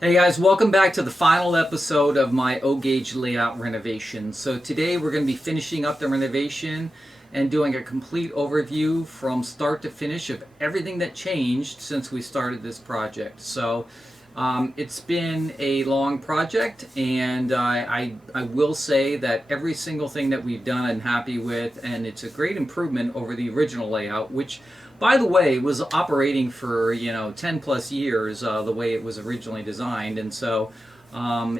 Hey guys, welcome back to the final episode of my O-Gauge layout renovation. So today we're going to be finishing up the renovation and doing a complete overview from start to finish of everything that changed since we started this project. So it's been a long project, and I will say that every single thing that we've done I'm happy with, and it's a great improvement over the original layout, which by the way was operating for 10 plus years the way it was originally designed. And so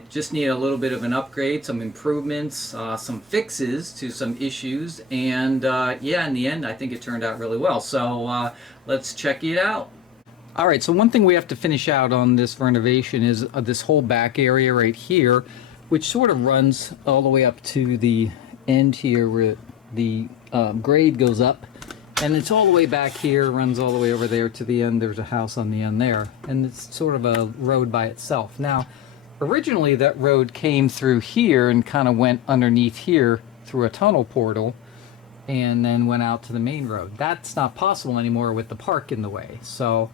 just need a little bit of an upgrade, some improvements, some fixes to some issues, and yeah, in the end I think it turned out really well. So let's check it out. All right, so one thing we have to finish out on this renovation is this whole back area right here, which sort of runs all the way up to the end here where the grade goes up. And it's all the way back here, runs all the way over there to the end. There's a house on the end there. And it's sort of a road by itself. Now, originally that road came through here and kind of went underneath here through a tunnel portal and then went out to the main road. That's not possible anymore with the park in the way. So,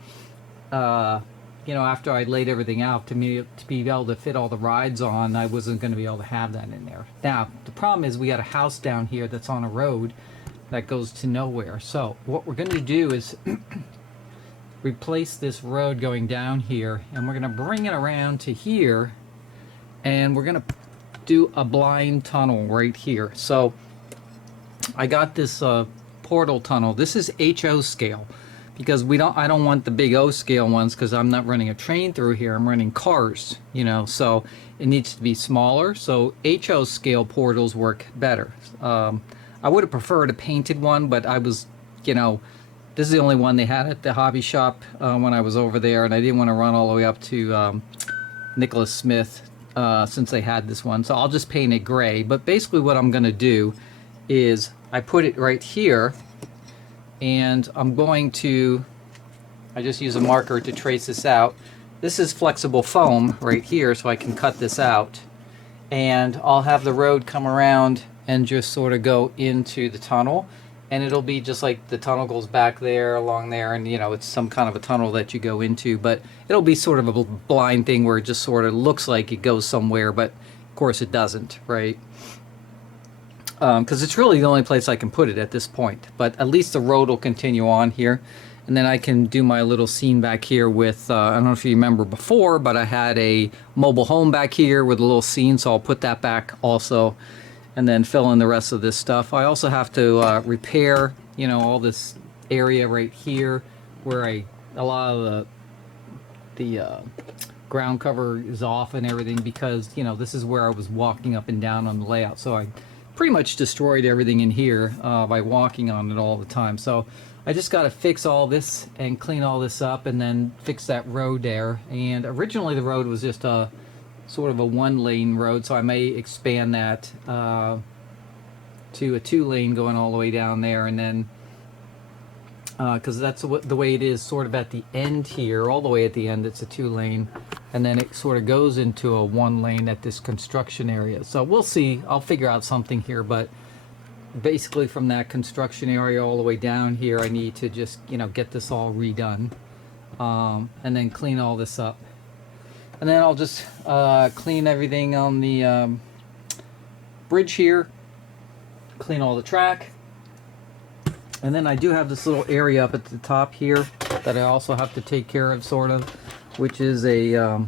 after I laid everything out to be able to fit all the rides on, I wasn't going to be able to have that in there. Now, the problem is we got a house down here that's on a road that goes to nowhere. So what we're going to do is replace this road going down here, and we're going to bring it around to here, and we're going to do a blind tunnel right here. So I got this portal tunnel. This is HO scale because I don't want the big O scale ones because I'm not running a train through here. I'm running cars, so it needs to be smaller. So HO scale portals work better. I would have preferred a painted one, but I was, this is the only one they had at the hobby shop when I was over there, and I didn't want to run all the way up to Nicholas Smith since they had this one. So I'll just paint it gray. But basically what I'm going to do is I put it right here, and I just use a marker to trace this out. This is flexible foam right here, so I can cut this out. And I'll have the road come around and just sort of go into the tunnel, and it'll be just like the tunnel goes back there along there, and it's some kind of a tunnel that you go into, but it'll be sort of a blind thing where it just sort of looks like it goes somewhere, but of course it doesn't, right? Because it's really the only place I can put it at this point, but at least the road will continue on here, and then I can do my little scene back here with I don't know if you remember before, but I had a mobile home back here with a little scene, so I'll put that back also, and then fill in the rest of this stuff. I also have to repair, all this area right here where a lot of the ground cover is off and everything, because this is where I was walking up and down on the layout. So I pretty much destroyed everything in here by walking on it all the time. So I just got to fix all this and clean all this up, and then fix that road there. And originally the road was just a sort of a one-lane road, so I may expand that to a two-lane going all the way down there, and then because that's the way it is sort of at the end here, all the way at the end it's a two-lane, and then it sort of goes into a one-lane at this construction area. So we'll see, I'll figure out something here, but basically from that construction area all the way down here I need to just get this all redone, and then clean all this up. And then I'll just clean everything on the bridge here, clean all the track. And then I do have this little area up at the top here that I also have to take care of, sort of, which is a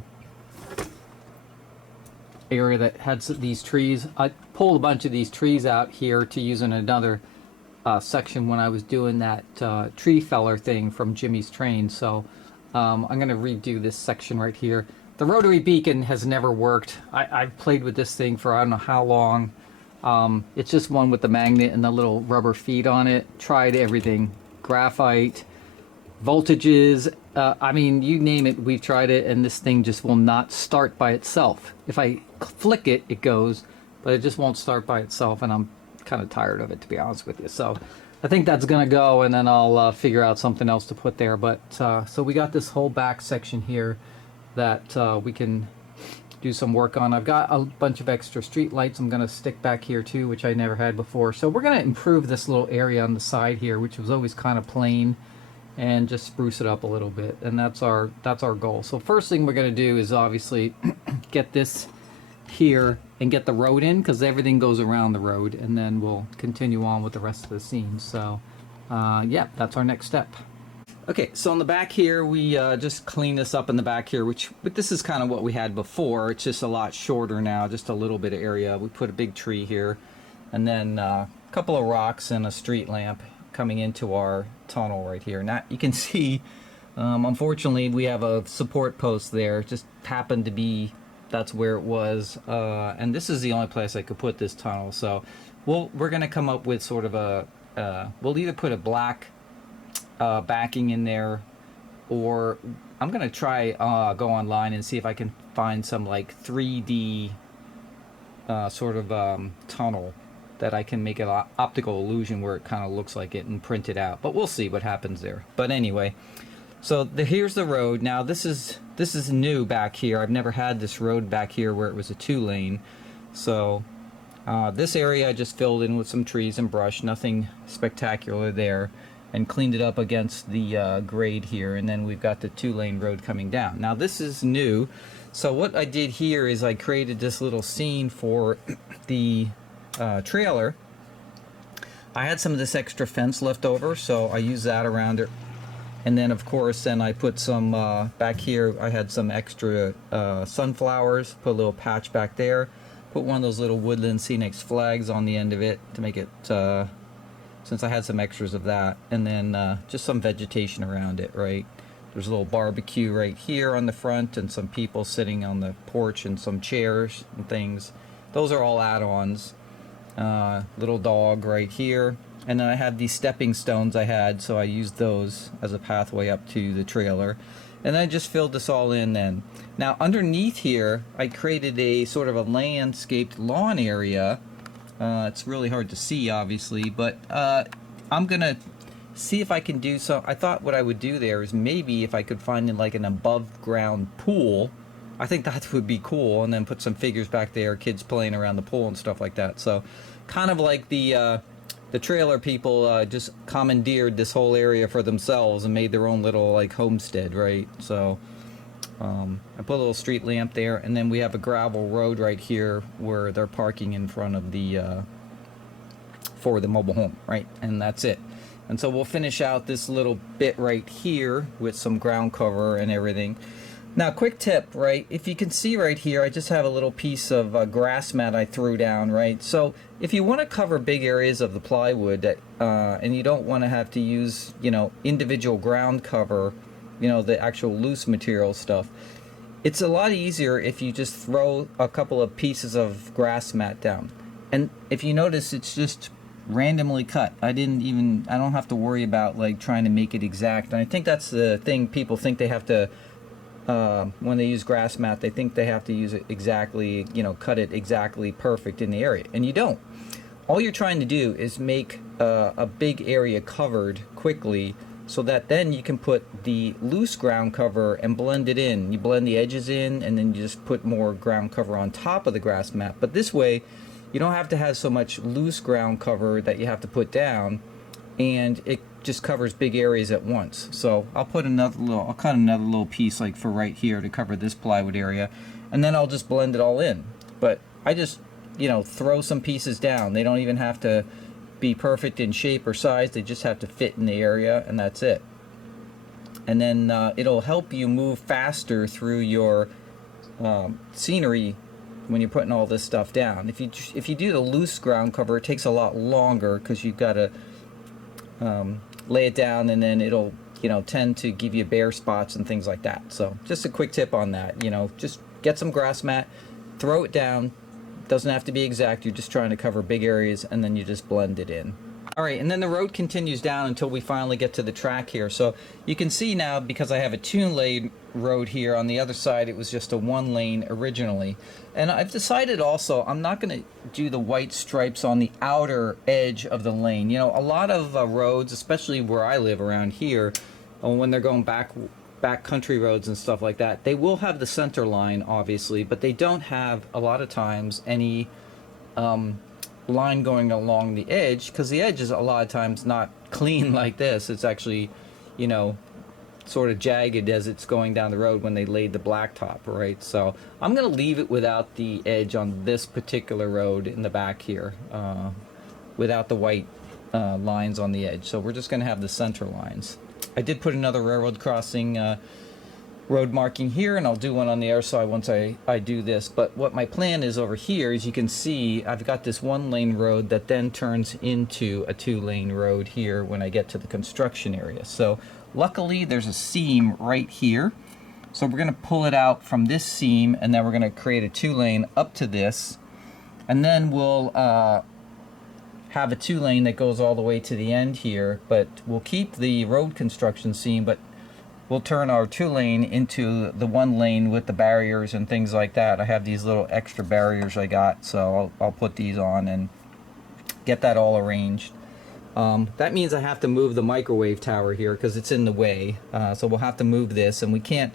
area that had these trees. I pulled a bunch of these trees out here to use in another section when I was doing that tree feller thing from Jimmy's Train. So I'm going to redo this section right here. The rotary beacon has never worked. I've played with this thing for I don't know how long. It's just one with the magnet and the little rubber feet on it. Tried everything. Graphite, voltages, I mean, you name it, we've tried it, and this thing just will not start by itself. If I flick it, it goes, but it just won't start by itself, and I'm kind of tired of it, to be honest with you. So I think that's going to go, and then I'll figure out something else to put there. But so we got this whole back section here that we can do some work on. I've got a bunch of extra street lights I'm going to stick back here too, which I never had before. So we're going to improve this little area on the side here, which was always kind of plain, and just spruce it up a little bit, and that's our goal. So first thing we're going to do is obviously get this here and get the road in, because everything goes around the road, and then we'll continue on with the rest of the scene. So yeah, that's our next step. Okay, so on the back here, we just clean this up in the back here, but this is kind of what we had before. It's just a lot shorter now, just a little bit of area. We put a big tree here, and then a couple of rocks and a street lamp coming into our tunnel right here. Now you can see, unfortunately, we have a support post there. It just happened to be, that's where it was, and this is the only place I could put this tunnel. So we're going to come up with sort of a, we'll either put a black backing in there, or I'm gonna try go online and see if I can find some like 3D sort of tunnel that I can make an optical illusion where it kind of looks like it and print it out. But we'll see what happens there. But anyway, so here's the road. Now this is new back here. I've never had this road back here where it was a 2-lane. So this area I just filled in with some trees and brush, nothing spectacular there, and cleaned it up against the grade here, and then we've got the 2-lane road coming down. Now this is new, so what I did here is I created this little scene for the trailer. I had some of this extra fence left over, so I used that around it, and then of course then I put some back here, I had some extra sunflowers, put a little patch back there, put one of those little woodland scenic flags on the end of it to make it since I had some extras of that, and then just some vegetation around it, right? There's a little barbecue right here on the front, and some people sitting on the porch, and some chairs and things. Those are all add-ons. Little dog right here, and then I have these stepping stones I had, so I used those as a pathway up to the trailer. And I just filled this all in then. Now underneath here, I created a sort of a landscaped lawn area. It's really hard to see, obviously, but I'm gonna see if I can do so. I thought what I would do there is maybe if I could find like an above ground pool. I think that would be cool, and then put some figures back there, kids playing around the pool and stuff like that. So kind of like the trailer people just commandeered this whole area for themselves and made their own little like homestead, right? So I put a little street lamp there, and then we have a gravel road right here where they're parking in front of the for the mobile home, right? And that's it. And so we'll finish out this little bit right here with some ground cover and everything. Now, quick tip, right? If you can see right here, I just have a little piece of grass mat I threw down, right? So if you want to cover big areas of the plywood that, and you don't want to have to use, you know, individual ground cover, you know, the actual loose material stuff, it's a lot easier if you just throw a couple of pieces of grass mat down. And if you notice, it's just randomly cut. I don't have to worry about like trying to make it exact. And I think that's the thing, people think they have to, when they use grass mat, they think they have to use it exactly, you know, cut it exactly perfect in the area, and you don't. All you're trying to do is make a big area covered quickly, so that then you can put the loose ground cover and blend it in. You blend the edges in, and then you just put more ground cover on top of the grass mat. But this way, you don't have to have so much loose ground cover that you have to put down, and it just covers big areas at once. So I'll cut another little piece like for right here to cover this plywood area, and then I'll just blend it all in. But I just, you know, throw some pieces down. They don't even have to be perfect in shape or size, they just have to fit in the area, and that's it. And then it'll help you move faster through your scenery when you're putting all this stuff down. If you do the loose ground cover, it takes a lot longer because you've got to lay it down, and then it'll, you know, tend to give you bare spots and things like that. So just a quick tip on that, you know, just get some grass mat, throw it down. Doesn't have to be exact, you're just trying to cover big areas, and then you just blend it in. Alright, and then the road continues down until we finally get to the track here. So you can see now, because I have a 2-lane road here, on the other side it was just a 1-lane originally. And I've decided also I'm not going to do the white stripes on the outer edge of the lane. You know, a lot of roads, especially where I live around here, when they're going back country roads and stuff like that, they will have the center line, obviously, but they don't have a lot of times any line going along the edge, because the edge is a lot of times not clean like this. It's actually, you know, sort of jagged as it's going down the road when they laid the blacktop, right? So I'm going to leave it without the edge on this particular road in the back here, without the white lines on the edge. So we're just going to have the center lines. I did put another railroad crossing road marking here, and I'll do one on the other side once I do this. But what my plan is over here, as you can see, I've got this 1-lane road that then turns into a 2-lane road here when I get to the construction area. So luckily there's a seam right here, so we're going to pull it out from this seam, and then we're going to create a 2-lane up to this, and then we'll have a 2-lane that goes all the way to the end here. But we'll keep the road construction seam, but we'll turn our 2-lane into the 1-lane with the barriers and things like that. I have these little extra barriers I got, so I'll put these on and get that all arranged. That means I have to move the microwave tower here because it's in the way. So we'll have to move this, and we can't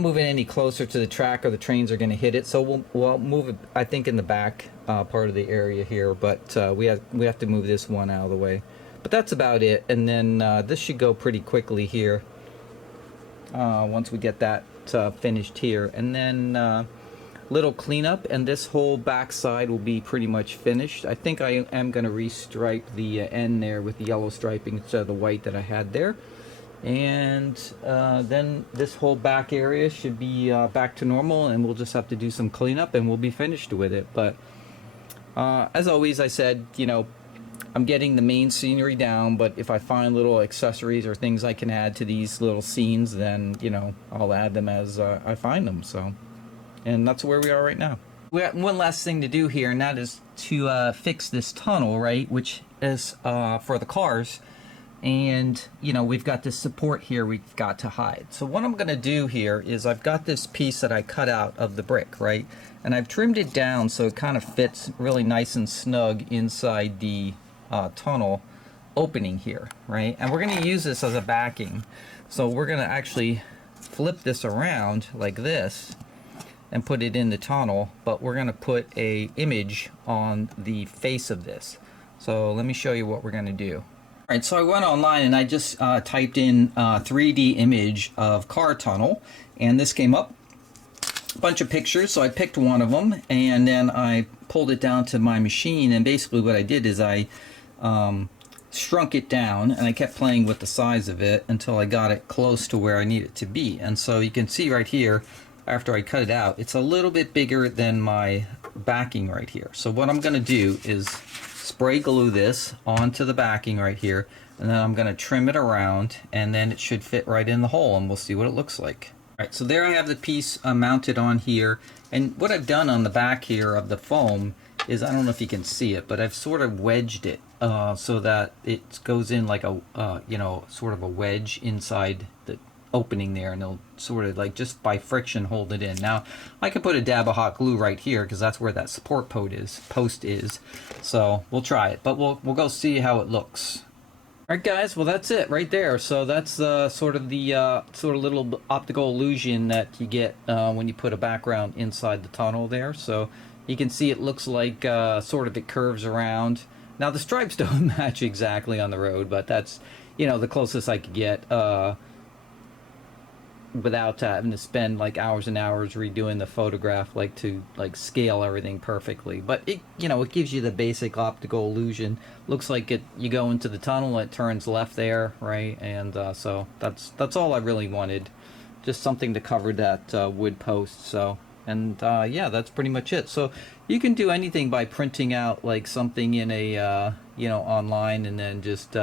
move it any closer to the track or the trains are going to hit it. So we'll move it, I think, in the back part of the area here. But we have to move this one out of the way. But that's about it. And then this should go pretty quickly here. Once we get that finished here, and then little cleanup, and this whole back side will be pretty much finished. I think I am going to restripe the end there with the yellow striping instead of the white that I had there, and then this whole back area should be back to normal, and we'll just have to do some cleanup and we'll be finished with it. But as always, I said, you know, I'm getting the main scenery down, but if I find little accessories or things I can add to these little scenes, then, you know, I'll add them as I find them. So, and that's where we are right now. We got one last thing to do here, and that is to fix this tunnel, right, which is for the cars. And, you know, we've got this support here we've got to hide. So what I'm going to do here is I've got this piece that I cut out of the brick, right, and I've trimmed it down so it kind of fits really nice and snug inside the tunnel opening here, right? And we're going to use this as a backing. So we're going to actually flip this around like this and put it in the tunnel, but we're going to put a image on the face of this. So let me show you what we're going to do. All right, so I went online and I just typed in 3D image of car tunnel, and this came up. A bunch of pictures, so I picked one of them, and then I pulled it down to my machine, and basically what I did is I shrunk it down, and I kept playing with the size of it until I got it close to where I need it to be. And so you can see right here, after I cut it out, it's a little bit bigger than my backing right here. So what I'm going to do is spray glue this onto the backing right here, and then I'm going to trim it around, and then it should fit right in the hole, and we'll see what it looks like. All right, so there I have the piece mounted on here, and what I've done on the back here of the foam is, I don't know if you can see it, but I've sort of wedged it so that it goes in like a you know, sort of a wedge inside the opening there, and it'll sort of like just by friction hold it in. Now I could put a dab of hot glue right here because that's where that support post is. So we'll try it, but we'll go see how it looks. All right, guys, well, that's it right there. So that's sort of the sort of little optical illusion that you get when you put a background inside the tunnel there. So you can see it looks like sort of it curves around. Now the stripes don't match exactly on the road, but that's, you know, the closest I could get without having to spend like hours and hours redoing the photograph, like to like scale everything perfectly. But it, you know, it gives you the basic optical illusion. Looks like it, you go into the tunnel, it turns left there, right? And so that's all I really wanted, just something to cover that wood post. So, and yeah, that's pretty much it. So you can do anything by printing out like something in a you know, online, and then just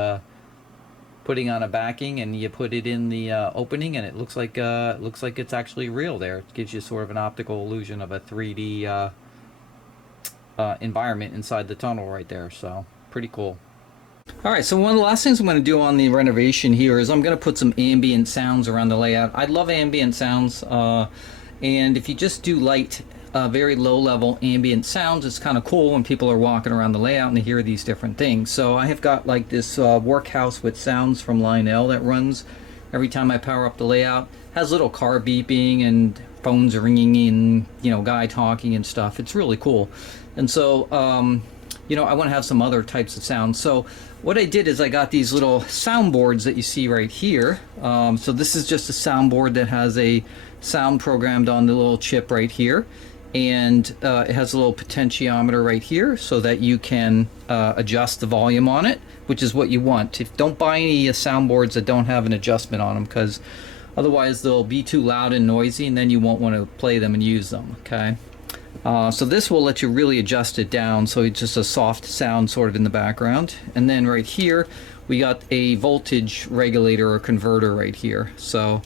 putting on a backing, and you put it in the opening, and it looks like it's actually real there. It gives you sort of an optical illusion of a 3D environment inside the tunnel right there. So pretty cool. All right, so one of the last things I'm going to do on the renovation here is I'm going to put some ambient sounds around the layout. I love ambient sounds, and if you just do light, very low-level ambient sounds, it's kind of cool when people are walking around the layout and they hear these different things. So I have got like this workhouse with sounds from Lionel that runs every time I power up the layout. Has little car beeping and phones ringing and, you know, guy talking and stuff. It's really cool. And so you know, I want to have some other types of sounds. So what I did is I got these little soundboards that you see right here. So this is just a soundboard that has a sound programmed on the little chip right here. And it has a little potentiometer right here so that you can adjust the volume on it, which is what you want. Don't buy any soundboards that don't have an adjustment on them, because otherwise they'll be too loud and noisy, and then you won't want to play them and use them. Okay. So this will let you really adjust it down, so it's just a soft sound sort of in the background. And then right here we got a voltage regulator or converter right here. So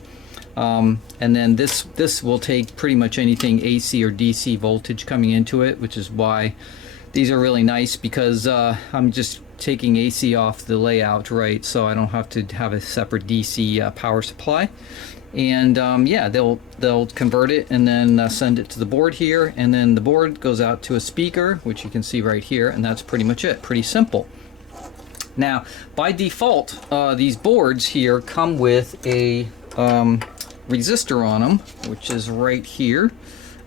and then this will take pretty much anything AC or DC voltage coming into it, which is why these are really nice, because I'm just taking AC off the layout, right? So I don't have to have a separate DC power supply. And yeah, they'll convert it and then send it to the board here, and then the board goes out to a speaker, which you can see right here, and that's pretty much it. Pretty simple. Now, by default, these boards here come with a resistor on them, which is right here,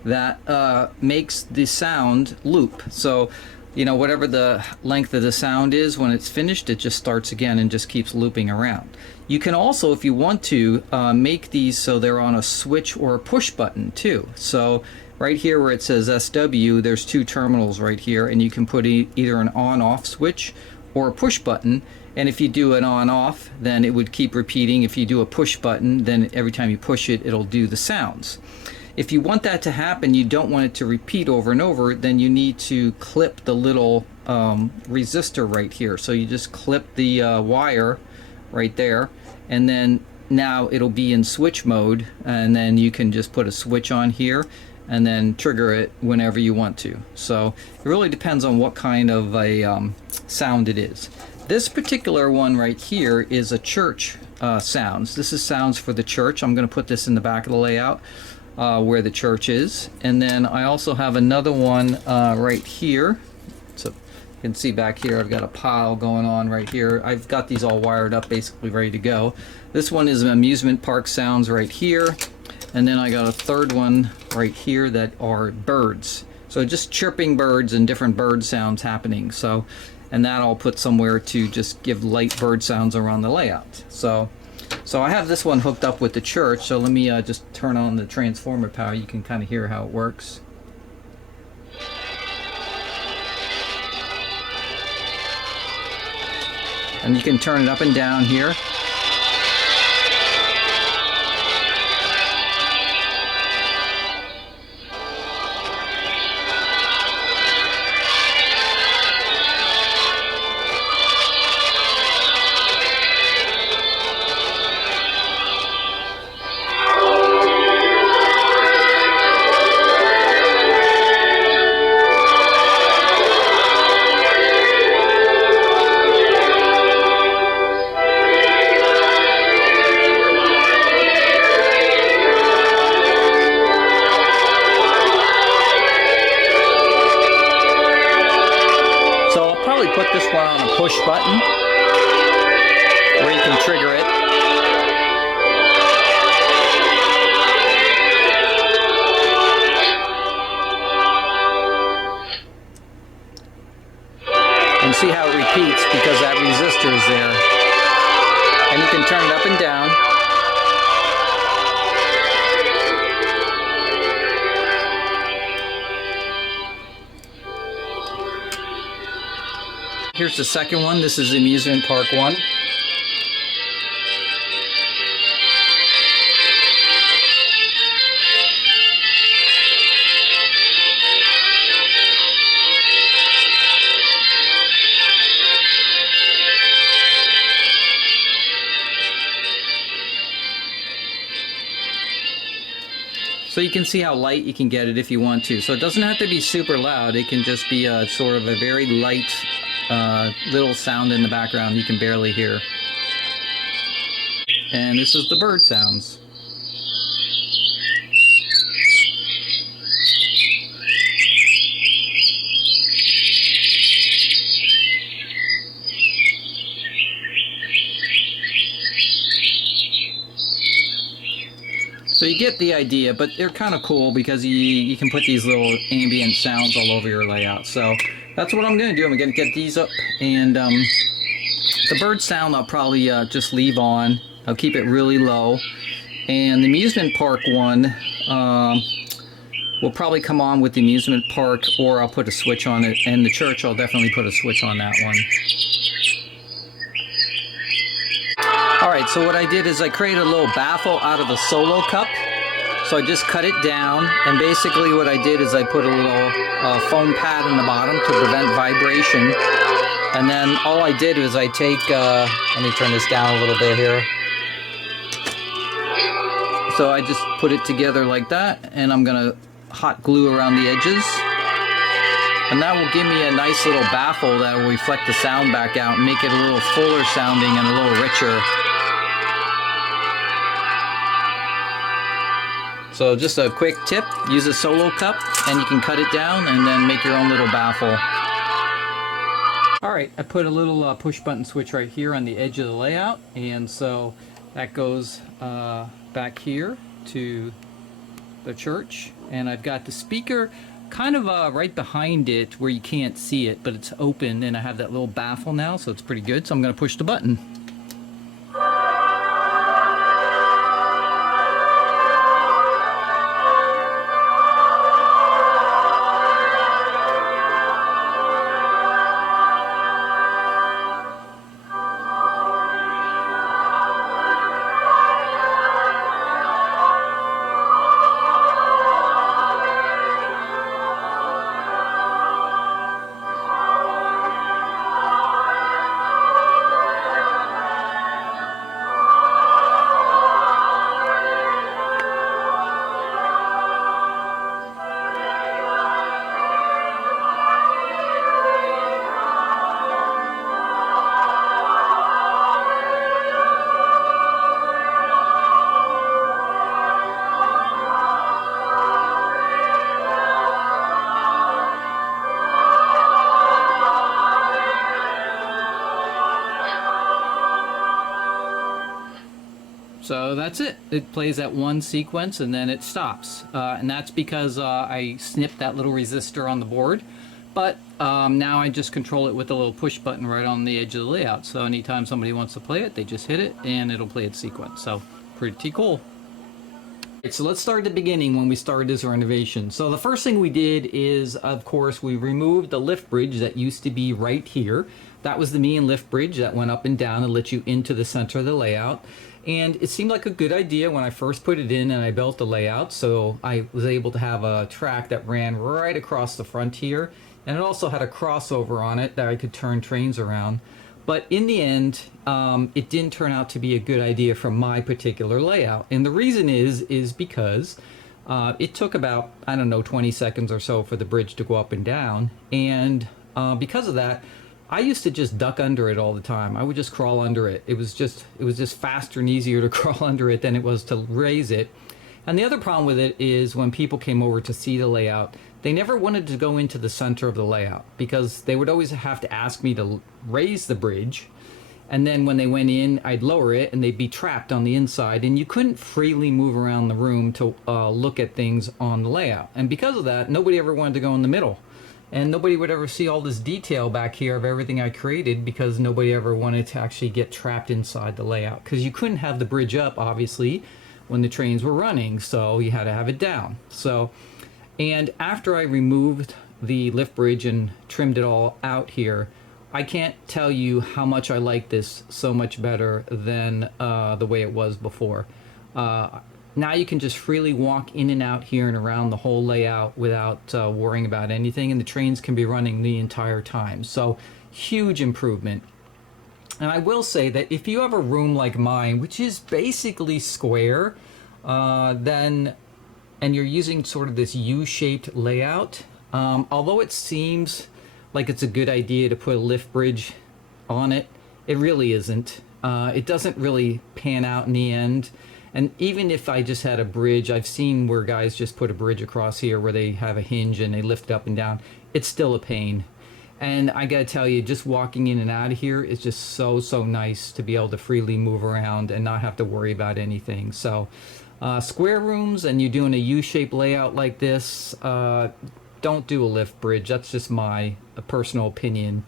that makes the sound loop. So, you know, whatever the length of the sound is, when it's finished, it just starts again and just keeps looping around. You can also, if you want to, make these so they're on a switch or a push button too. So right here where it says SW, there's two terminals right here, and you can put either an on-off switch or a push button. And if you do an on-off, then it would keep repeating. If you do a push button, then every time you push it, it'll do the sounds. If you want that to happen, you don't want it to repeat over and over, then you need to clip the little resistor right here. So you just clip the wire right there, and then now it'll be in switch mode, and then you can just put a switch on here and then trigger it whenever you want to. So it really depends on what kind of a sound it is. This particular one right here is a church sounds. This is sounds for the church. I'm going to put this in the back of the layout where the church is. And then I also have another one right here. So you can see back here I've got a pile going on right here. I've got these all wired up, basically ready to go. This one is an amusement park sounds right here. And then I got a third one right here that are birds. So just chirping birds and different bird sounds happening. So, and that I'll put somewhere to just give light bird sounds around the layout. So I have this one hooked up with the church. So let me just turn on the transformer power. You can kind of hear how it works. And you can turn it up and down here. Put this one on a push button where you can trigger it. And see how it repeats because that resistor is there. And you can turn it up and down. Here's the second one. This is amusement park one. So you can see how light you can get it if you want to. So it doesn't have to be super loud. It can just be a sort of a very light little sound in the background you can barely hear. And this is the bird sounds. So you get the idea, but they're kind of cool because you can put these little ambient sounds all over your layout. So that's what I'm going to do. I'm going to get these up, and the bird sound I'll probably just leave on. I'll keep it really low. And the amusement park one will probably come on with the amusement park, or I'll put a switch on it. And the church, I'll definitely put a switch on that one. Alright, so what I did is I created a little baffle out of the solo cup. So I just cut it down, and basically what I did is I put a little foam pad in the bottom to prevent vibration. And then all I did was I take, let me turn this down a little bit here. So I just put it together like that, and I'm gonna hot glue around the edges. And that will give me a nice little baffle that will reflect the sound back out and make it a little fuller sounding and a little richer. So just a quick tip, use a solo cup and you can cut it down and then make your own little baffle. Alright, I put a little push button switch right here on the edge of the layout, and so that goes back here to the church, and I've got the speaker kind of right behind it where you can't see it, but it's open, and I have that little baffle now, so it's pretty good. So I'm going to push the button. So that's it. It plays that one sequence and then it stops. And that's because I snipped that little resistor on the board. But now I just control it with a little push button right on the edge of the layout. So anytime somebody wants to play it, they just hit it and it'll play its sequence. So pretty cool. Right, so let's start at the beginning when we started this renovation. So the first thing we did is, of course, we removed the lift bridge that used to be right here. That was the main lift bridge that went up and down and let you into the center of the layout. And it seemed like a good idea when I first put it in and I built the layout. So I was able to have a track that ran right across the front here. And it also had a crossover on it that I could turn trains around. But in the end, it didn't turn out to be a good idea for my particular layout. And the reason is because it took about, I don't know, 20 seconds or so for the bridge to go up and down. And because of that, I used to just duck under it all the time. I would just crawl under it. It was just faster and easier to crawl under it than it was to raise it. And the other problem with it is when people came over to see the layout, they never wanted to go into the center of the layout because they would always have to ask me to raise the bridge. And then when they went in, I'd lower it and they'd be trapped on the inside. And you couldn't freely move around the room to look at things on the layout. And because of that, nobody ever wanted to go in the middle. And nobody would ever see all this detail back here of everything I created because nobody ever wanted to actually get trapped inside the layout. Because you couldn't have the bridge up, obviously, when the trains were running. So you had to have it down. So, and after I removed the lift bridge and trimmed it all out here, I can't tell you how much I like this so much better than the way it was before. Now you can just freely walk in and out here and around the whole layout without worrying about anything, and the trains can be running the entire time. So huge improvement. And I will say that if you have a room like mine, which is basically square, and you're using sort of this U-shaped layout, although it seems like it's a good idea to put a lift bridge on it, it really isn't. It doesn't really pan out in the end. And even if I just had a bridge, I've seen where guys just put a bridge across here where they have a hinge and they lift it up and down. It's still a pain. And I gotta tell you, just walking in and out of here is just so nice to be able to freely move around and not have to worry about anything. So square rooms and you're doing a U-shaped layout like this, don't do a lift bridge. That's just my personal opinion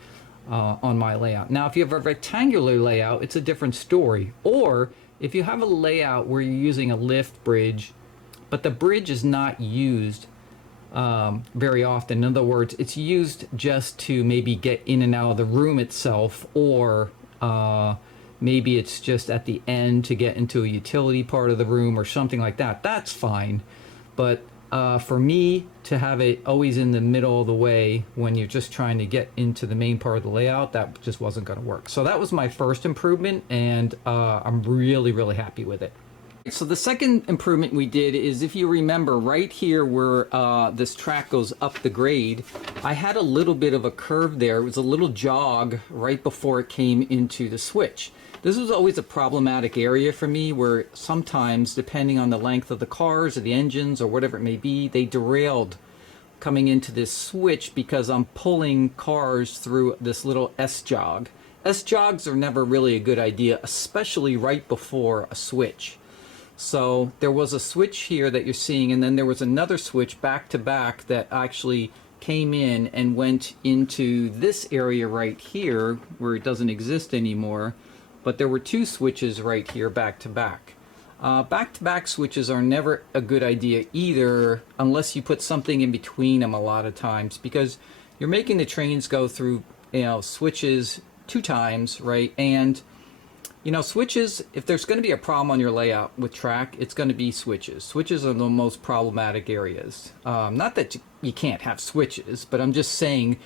on my layout. Now, if you have a rectangular layout, it's a different story. Or if you have a layout where you're using a lift bridge, but the bridge is not used very often. In other words, it's used just to maybe get in and out of the room itself, or maybe it's just at the end to get into a utility part of the room or something like that. That's fine. But for me to have it always in the middle of the way when you're just trying to get into the main part of the layout, that just wasn't going to work. So that was my first improvement, and I'm really, really happy with it. So the second improvement we did is, if you remember, right here where this track goes up the grade, I had a little bit of a curve there. It was a little jog right before it came into the switch. This was always a problematic area for me, where sometimes, depending on the length of the cars or the engines or whatever it may be, they derailed coming into this switch because I'm pulling cars through this little S-jog. S-jogs are never really a good idea, especially right before a switch. So there was a switch here that you're seeing, and then there was another switch back to back that actually came in and went into this area right here where it doesn't exist anymore. But there were two switches right here back to back. Back to back switches are never a good idea either, unless you put something in between them a lot of times, because you're making the trains go through, switches 2 times, right? And switches, if there's going to be a problem on your layout with track, it's going to be switches. Switches are the most problematic areas. Not that you can't have switches, but I'm just saying,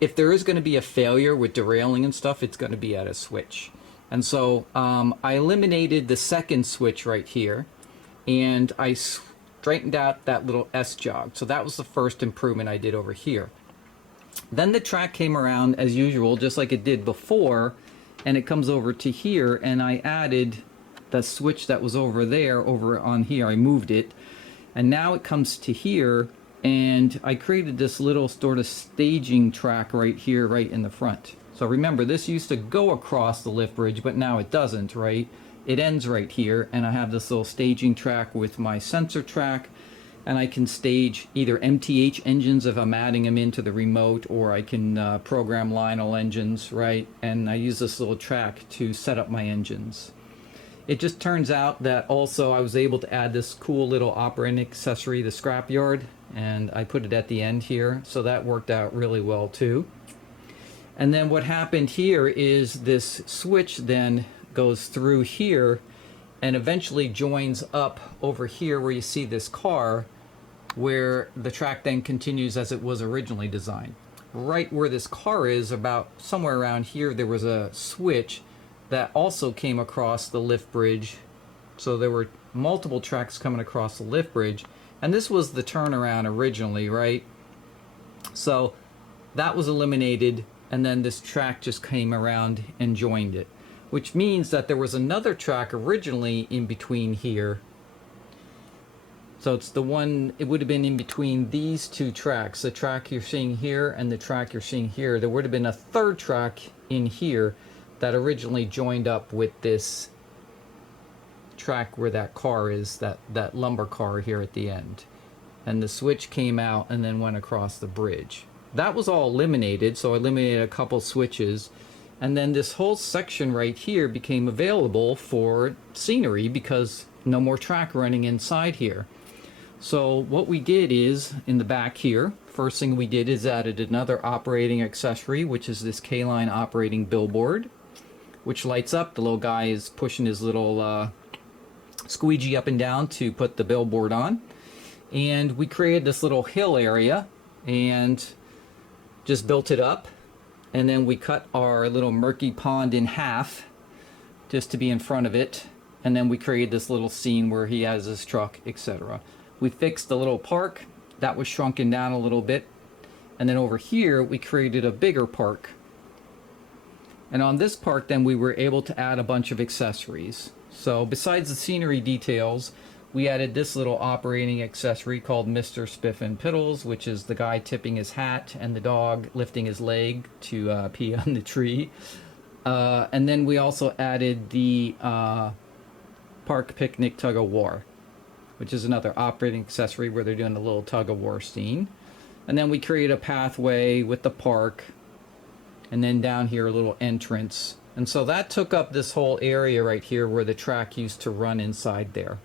if there is going to be a failure with derailing and stuff, it's going to be at a switch. And so I eliminated the second switch right here, and I straightened out that little S-jog. So that was the first improvement I did over here. Then the track came around as usual, just like it did before, and it comes over to here, and I added the switch that was over there over on here. I moved it, and now it comes to here, and I created this little sort of staging track right here, right in the front. So remember, this used to go across the lift bridge, but now it doesn't, right? It ends right here, and I have this little staging track with my sensor track, and I can stage either MTH engines if I'm adding them into the remote, or I can program Lionel engines, right? And I use this little track to set up my engines. It just turns out that also I was able to add this cool little operating accessory, the scrapyard, and I put it at the end here, so that worked out really well too. And then what happened here is this switch then goes through here and eventually joins up over here where you see this car, where the track then continues as it was originally designed. Right where this car is, about somewhere around here, there was a switch that also came across the lift bridge. So there were multiple tracks coming across the lift bridge, and this was the turnaround originally, right? So that was eliminated, and then this track just came around and joined it, which means that there was another track originally in between here. So it's the one, it would have been in between these two tracks, the track you're seeing here and the track you're seeing here. There would have been a third track in here that originally joined up with this track where that car is, that lumber car here at the end. And the switch came out and then went across the bridge. That was all eliminated, so I eliminated a couple switches. And then this whole section right here became available for scenery because no more track running inside here. So what we did is, in the back here, first thing we did is added another operating accessory, which is this K-line operating billboard, which lights up. The little guy is pushing his little squeegee up and down to put the billboard on. And we created this little hill area and just built it up. And then we cut our little murky pond in half just to be in front of it. And then we created this little scene where he has his truck, etc. We fixed the little park. That was shrunken down a little bit. And then over here, we created a bigger park. And on this park, then we were able to add a bunch of accessories. So besides the scenery details, we added this little operating accessory called Mr. Spiff and Piddles, which is the guy tipping his hat and the dog lifting his leg to pee on the tree. And then we also added the park picnic tug of war, which is another operating accessory where they're doing a little tug of war scene. And then we create a pathway with the park, and then down here a little entrance. And so that took up this whole area right here where the track used to run inside there.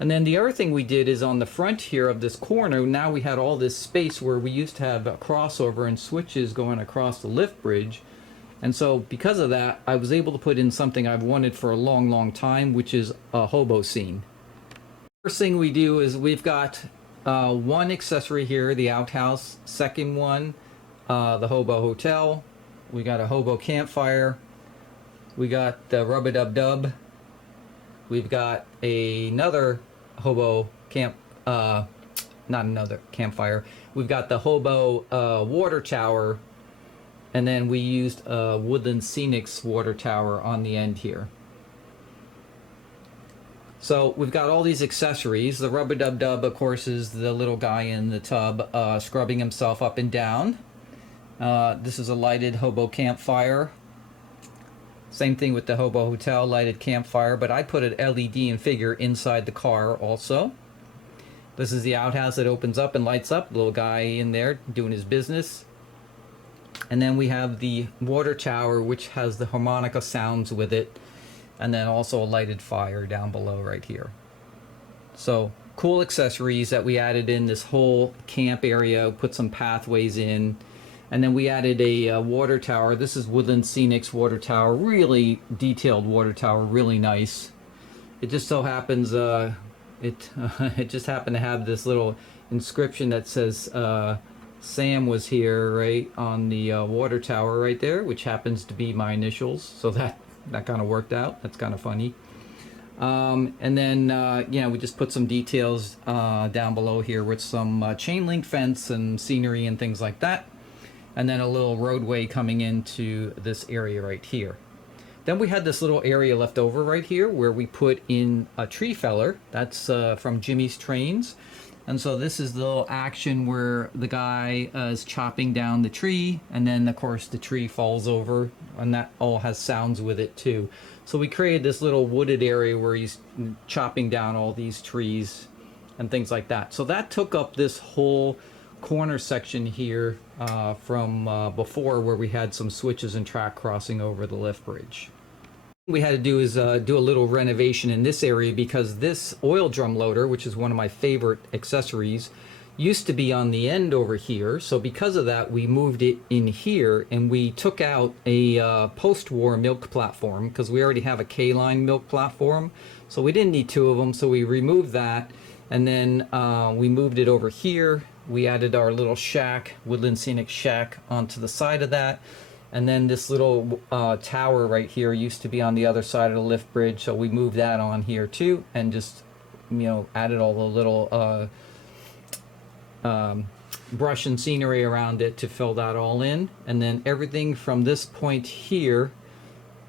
And then the other thing we did is on the front here of this corner, now we had all this space where we used to have a crossover and switches going across the lift bridge. And so because of that, I was able to put in something I've wanted for a long time, which is a hobo scene. First thing we do is we've got one accessory here, the outhouse. Second one, the hobo hotel. We got a hobo campfire. We got the rub-a-dub-dub. We've got another hobo camp, not another campfire. We've got the hobo water tower, and then we used Woodland Scenics water tower on the end here. So we've got all these accessories. The rub-a-dub-dub, of course, is the little guy in the tub scrubbing himself up and down. This is a lighted hobo campfire. Same thing with the hobo hotel, lighted campfire, but I put an LED and figure inside the car also. This is the outhouse that opens up and lights up. Little guy in there doing his business. And then we have the water tower, which has the harmonica sounds with it. And then also a lighted fire down below right here. So cool accessories that we added in this whole camp area, put some pathways in. And then we added a water tower. This is Woodland Scenics water tower. Really detailed water tower, really nice. It just so happens, it just happened to have this little inscription that says Sam was here, right, on the water tower right there, which happens to be my initials. So that kind of worked out. That's kind of funny. And then, we just put some details down below here with some chain link fence and scenery and things like that. And then a little roadway coming into this area right here. Then we had this little area left over right here where we put in a tree feller. That's from Jimmy's Trains. And so this is the little action where the guy is chopping down the tree, and then of course the tree falls over, and that all has sounds with it too. So we created this little wooded area where he's chopping down all these trees and things like that. So that took up this whole corner section here from before, where we had some switches and track crossing over the lift bridge. What we had to do is do a little renovation in this area, because this oil drum loader, which is one of my favorite accessories, used to be on the end over here. So because of that, we moved it in here, and we took out a post-war milk platform, because we already have a K-line milk platform, so we didn't need two of them. So we removed that, and then we moved it over here. We added our little shack, Woodland Scenic shack, onto the side of that. And then this little tower right here used to be on the other side of the lift bridge, so we moved that on here too, and just, added all the little brush and scenery around it to fill that all in. And then everything from this point here,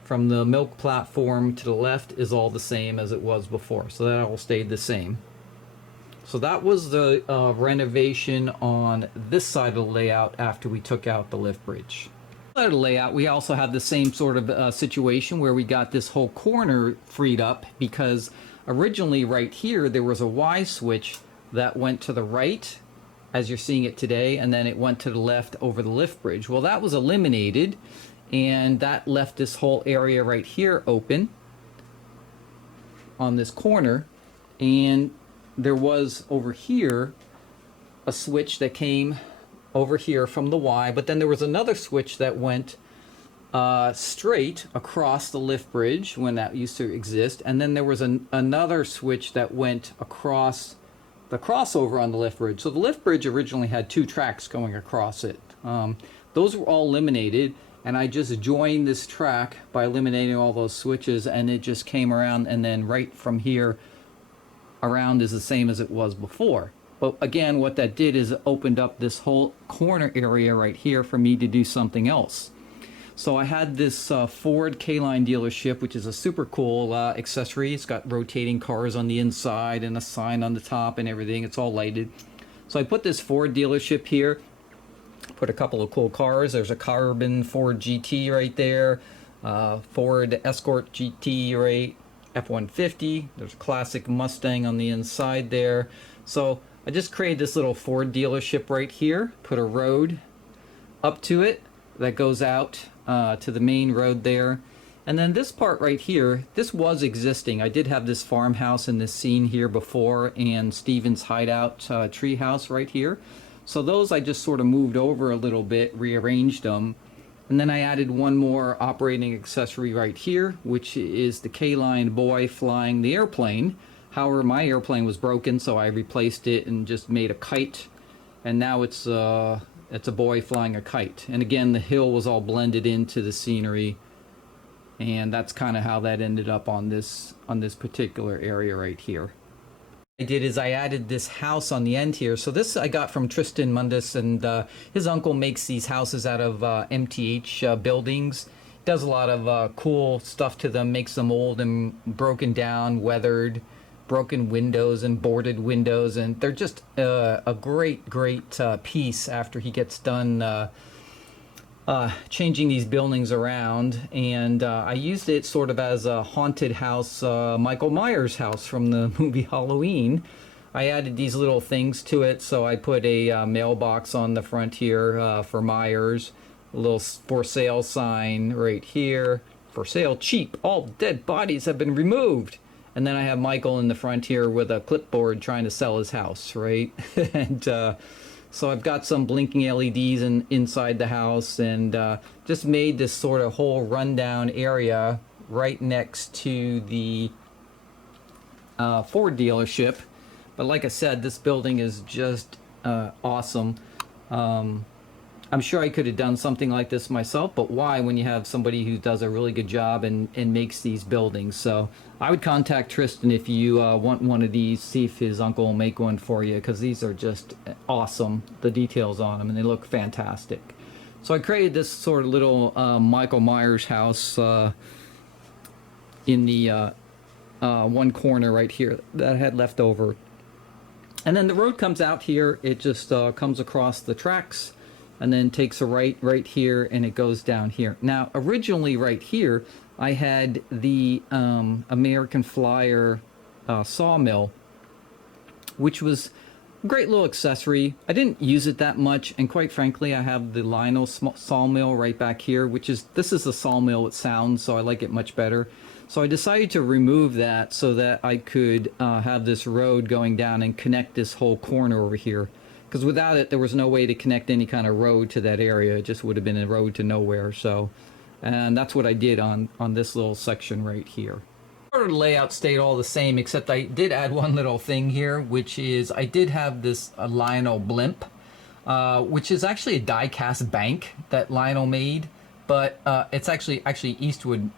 from the milk platform to the left, is all the same as it was before. So that all stayed the same. So that was the renovation on this side of the layout after we took out the lift bridge. On the layout, we also have the same sort of situation where we got this whole corner freed up, because originally right here there was a Y switch that went to the right, as you're seeing it today, and then it went to the left over the lift bridge. Well, that was eliminated, and that left this whole area right here open on this corner. And there was over here a switch that came over here from the Y, but then there was another switch that went straight across the lift bridge when that used to exist, and then there was another switch that went across the crossover on the lift bridge. So the lift bridge originally had two tracks going across it. Those were all eliminated, and I just joined this track by eliminating all those switches, and it just came around, and then right from here around is the same as it was before. But again, what that did is it opened up this whole corner area right here for me to do something else. So I had this Ford K-Line dealership, which is a super cool accessory. It's got rotating cars on the inside and a sign on the top and everything. It's all lighted. So I put this Ford dealership here, put a couple of cool cars. There's a carbon Ford GT right there, Ford Escort GT, right, F-150. There's a classic Mustang on the inside there. So I just created this little Ford dealership right here, put a road up to it that goes out to the main road there. And then this part right here, this was existing. I did have this farmhouse in this scene here before, and Steven's hideout tree house right here. So those I just sort of moved over a little bit, rearranged them. And then I added one more operating accessory right here, which is the K-Line boy flying the airplane. However, my airplane was broken, so I replaced it and just made a kite. And now it's a boy flying a kite. And again, the hill was all blended into the scenery. And that's kind of how that ended up on this particular area right here. What I did is I added this house on the end here. So this I got from Tristan Mundus, and his uncle makes these houses out of MTH buildings. Does a lot of cool stuff to them, makes them old and broken down, weathered, broken windows and boarded windows, and they're just a great piece after he gets done changing these buildings around. And I used it sort of as a haunted house, Michael Myers house from the movie Halloween. I added these little things to it, so I put a mailbox on the front here for Myers, a little for sale sign right here, for sale cheap, all dead bodies have been removed. And then I have Michael in the front here with a clipboard trying to sell his house, right? And so I've got some blinking LEDs inside the house, and just made this sort of whole rundown area right next to the Ford dealership. But like I said, this building is just awesome. I'm sure I could have done something like this myself, but why when you have somebody who does a really good job and makes these buildings? So I would contact Tristan if you want one of these, see if his uncle will make one for you, because these are just awesome, the details on them, and they look fantastic. So I created this sort of little Michael Myers house in the one corner right here that I had left over. And then the road comes out here, it just comes across the tracks, and then takes a right here, and it goes down here. Now, originally right here, I had the American Flyer sawmill, which was a great little accessory. I didn't use it that much, and quite frankly, I have the Lionel sawmill right back here, this is a sawmill with sound, so I like it much better. So I decided to remove that so that I could have this road going down and connect this whole corner over here. Because without it, there was no way to connect any kind of road to that area. It just would have been a road to nowhere. So, and that's what I did on this little section right here. The layout stayed all the same, except I did add one little thing here, which is I did have this Lionel blimp, which is actually a die-cast bank that Lionel made, but it's actually Eastwood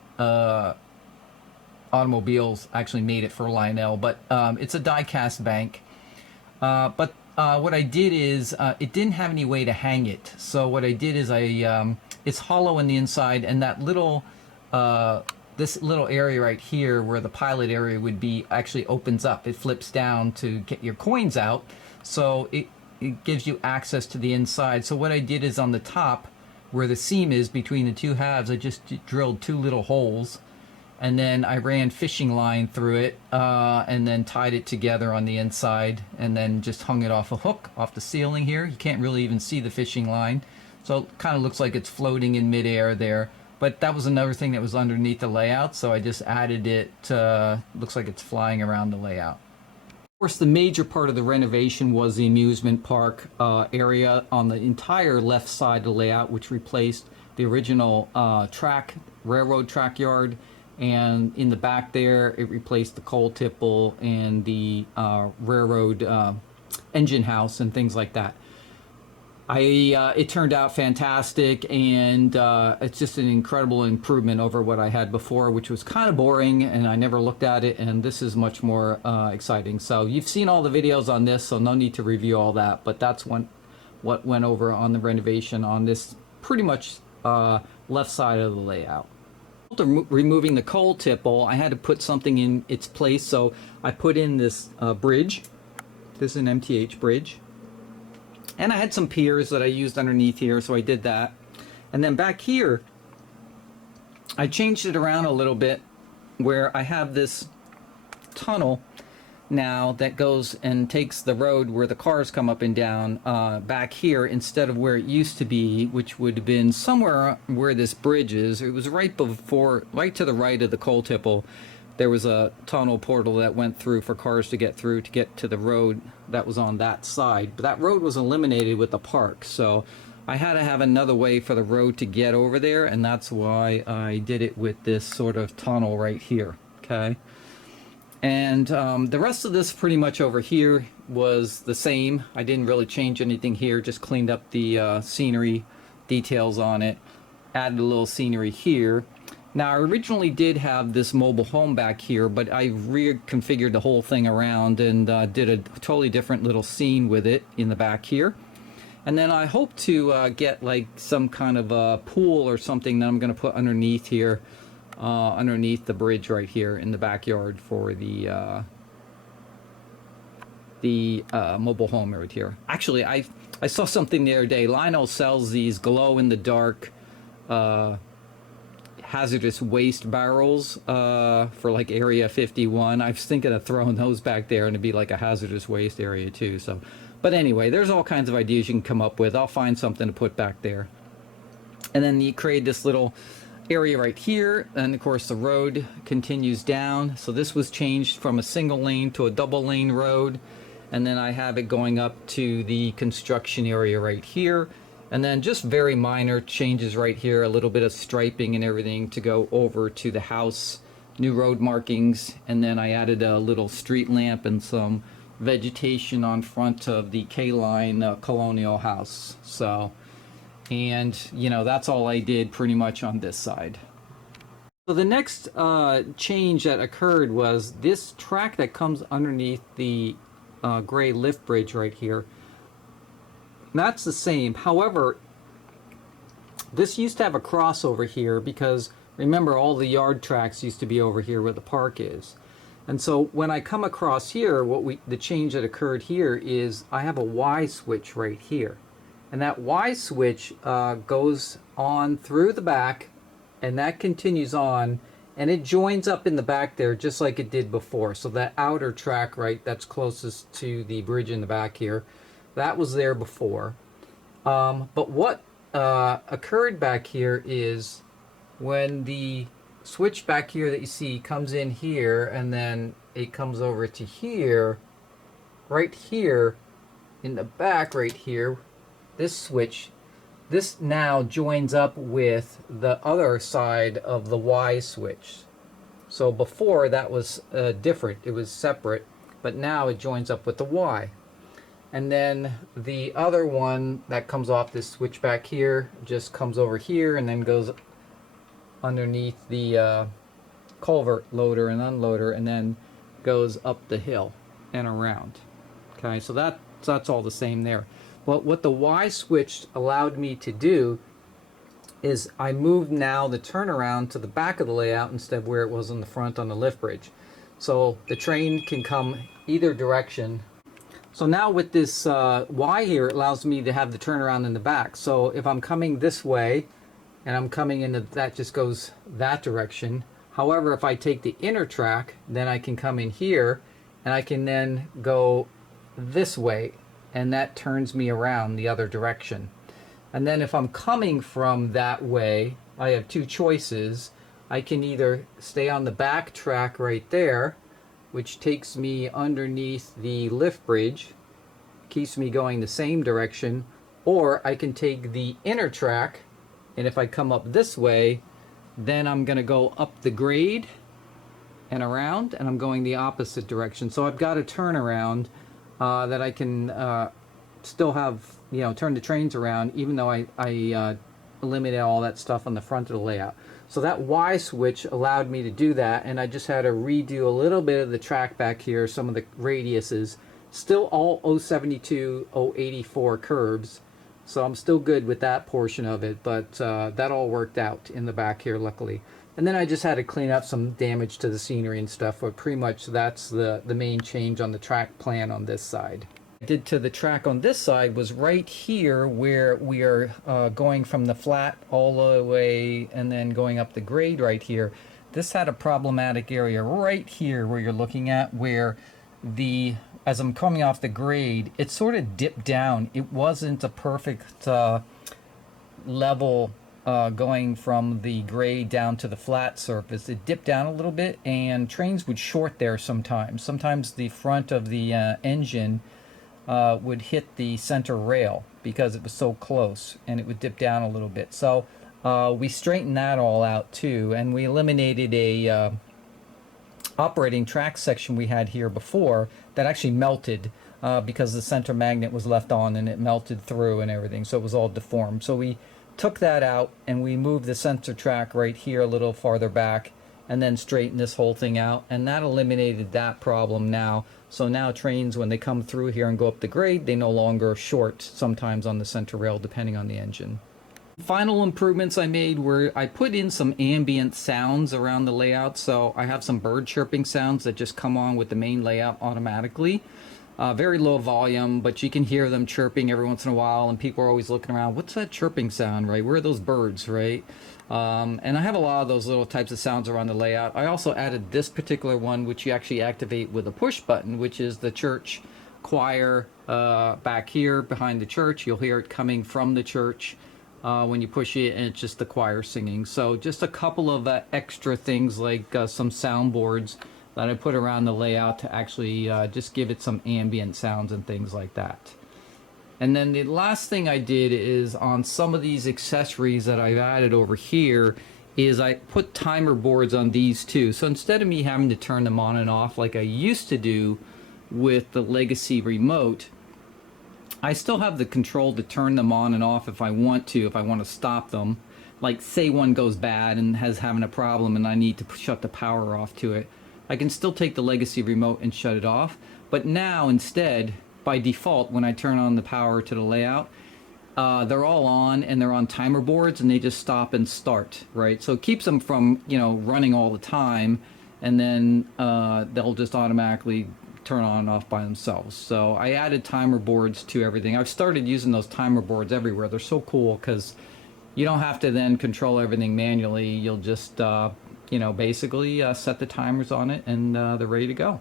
Automobiles actually made it for Lionel, but it's a die-cast bank. But what I did is it didn't have any way to hang it. So what I did is it's hollow on the inside, and that little this little area right here where the pilot area would be actually opens up. It flips down to get your coins out, so it gives you access to the inside. So what I did is on the top where the seam is between the two halves, I just drilled two little holes, and then I ran fishing line through it, and then tied it together on the inside, and then just hung it off a hook off the ceiling here. You can't really even see the fishing line, so it kind of looks like it's floating in midair there. But that was another thing that was underneath the layout, so I just added it. Looks like it's flying around the layout. Of course, the major part of the renovation was the amusement park area on the entire left side of the layout, which replaced the original railroad track yard. And in the back there, it replaced the coal tipple and the railroad engine house and things like that. It turned out fantastic, and it's just an incredible improvement over what I had before, which was kind of boring, and I never looked at it, and this is much more exciting. So you've seen all the videos on this, so no need to review all that, but that's what went over on the renovation on this pretty much left side of the layout. Removing the coal tipple, I had to put something in its place, so I put in this bridge. This is an MTH bridge, and I had some piers that I used underneath here, so I did that. And then back here, I changed it around a little bit, where I have this tunnel. now that goes and takes the road where the cars come up and down back here instead of where it used to be, which would have been somewhere where this bridge is. It was right before, right to the right of the coal tipple. There was a tunnel portal that went through for cars to get through to get to the road that was on that side. But that road was eliminated with the park, so I had to have another way for the road to get over there, and that's why I did it with this sort of tunnel right here, okay? And the rest of this pretty much over here was the same. I didn't really change anything here, just cleaned up the scenery details on it, added a little scenery here. Now, I originally did have this mobile home back here, but I reconfigured the whole thing around and did a totally different little scene with it in the back here. And then I hope to get like some kind of a pool or something that I'm going to put underneath here, underneath the bridge right here in the backyard for the mobile home right here. Actually, I saw something the other day. Lionel sells these glow-in-the-dark hazardous waste barrels for like Area 51. I was thinking of throwing those back there, and it'd be like a hazardous waste area too. So, but anyway, there's all kinds of ideas you can come up with. I'll find something to put back there. And then you create this little area right here, and of course the road continues down. So this was changed from a single lane to a double lane road, and then I have it going up to the construction area right here. And then just very minor changes right here, a little bit of striping and everything to go over to the house, new road markings, and then I added a little street lamp and some vegetation on front of the K-line colonial house. So, and you know, that's all I did pretty much on this side. So the next change that occurred was this track that comes underneath the gray lift bridge right here. That's the same. However, this used to have a crossover here because remember all the yard tracks used to be over here where the park is. And so when I come across here, the change that occurred here is I have a Y switch right here. And that Y switch goes on through the back, and that continues on, and it joins up in the back there just like it did before. So that outer track right that's closest to the bridge in the back here, that was there before. But what occurred back here is when the switch back here that you see comes in here and then it comes over to here, right here in the back right here, this switch, this now joins up with the other side of the Y switch. So before that was different, it was separate, but now it joins up with the Y. And then the other one that comes off this switch back here just comes over here and then goes underneath the culvert loader and unloader and then goes up the hill and around. Okay, so that's all the same there. But what the Y switch allowed me to do is I moved now the turnaround to the back of the layout instead of where it was in the front on the lift bridge. So the train can come either direction. So now with this Y here, it allows me to have the turnaround in the back. So if I'm coming this way and I'm coming into, that just goes that direction. However, if I take the inner track, then I can come in here and I can then go this way, and that turns me around the other direction. And then if I'm coming from that way, I have two choices. I can either stay on the back track right there, which takes me underneath the lift bridge, keeps me going the same direction, or I can take the inner track, and if I come up this way, then I'm going to go up the grade and around, and I'm going the opposite direction. So I've got a turnaround that I can still have, you know, turn the trains around, even though I eliminated all that stuff on the front of the layout. So that Y switch allowed me to do that, and I just had to redo a little bit of the track back here, some of the radiuses. Still all 072, 084 curves, so I'm still good with that portion of it, but that all worked out in the back here, luckily. And then I just had to clean up some damage to the scenery and stuff, but pretty much that's the main change on the track plan on this side. Did to the track on this side was right here where we are going from the flat all the way and then going up the grade right here. This had a problematic area right here where you're looking at, where the as I'm coming off the grade, it sort of dipped down. It wasn't a perfect level going from the grade down to the flat surface. It dipped down a little bit, and trains would short there sometimes. Sometimes the front of the engine would hit the center rail because it was so close, and it would dip down a little bit. So we straightened that all out too, and we eliminated a operating track section we had here before that actually melted because the center magnet was left on and it melted through and everything, so it was all deformed. So we took that out and we moved the center track right here a little farther back and then straightened this whole thing out, and that eliminated that problem now. So now trains, when they come through here and go up the grade, they no longer short sometimes on the center rail depending on the engine. Final improvements I made were I put in some ambient sounds around the layout. So I have some bird chirping sounds that just come on with the main layout automatically. Very low volume, but you can hear them chirping every once in a while, and people are always looking around, what's that chirping sound, right? Where are those birds, right? And I have a lot of those little types of sounds around the layout. I also added this particular one, which you actually activate with a push button, which is the church choir back here behind the church. You'll hear it coming from the church when you push it, and it's just the choir singing. So just a couple of extra things like some soundboards that I put around the layout to actually just give it some ambient sounds and things like that. And then the last thing I did is on some of these accessories that I've added over here is I put timer boards on these too. So instead of me having to turn them on and off like I used to do with the Legacy remote, I still have the control to turn them on and off if I want to stop them. Like say one goes bad and having a problem and I need to shut the power off to it. I can still take the Legacy remote and shut it off. But now instead, by default, when I turn on the power to the layout, they're all on and they're on timer boards and they just stop and start, right? So it keeps them from, running all the time, and then they'll just automatically turn on and off by themselves. So I added timer boards to everything. I've started using those timer boards everywhere. They're so cool because you don't have to then control everything manually. You'll just, basically set the timers on it and they're ready to go.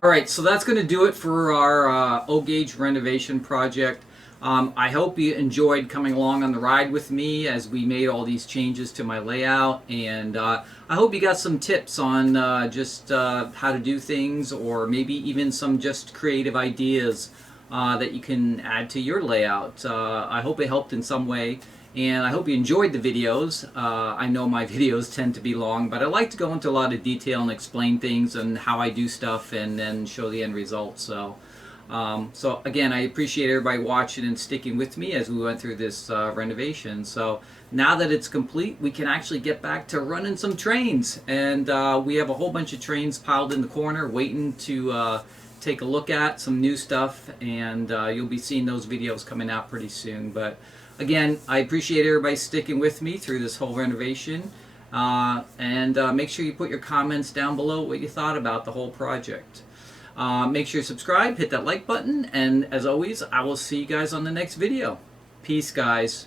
All right, so that's going to do it for our O-Gauge renovation project. I hope you enjoyed coming along on the ride with me as we made all these changes to my layout, and I hope you got some tips on just how to do things, or maybe even some just creative ideas that you can add to your layout. I hope it helped in some way, and I hope you enjoyed the videos. I know my videos tend to be long, but I like to go into a lot of detail and explain things and how I do stuff and then show the end result. So again, I appreciate everybody watching and sticking with me as we went through this renovation. So now that it's complete, we can actually get back to running some trains. And we have a whole bunch of trains piled in the corner waiting to take a look at some new stuff. And you'll be seeing those videos coming out pretty soon. But again, I appreciate everybody sticking with me through this whole renovation. And make sure you put your comments down below what you thought about the whole project. Make sure you subscribe, hit that like button, and as always, I will see you guys on the next video. Peace, guys.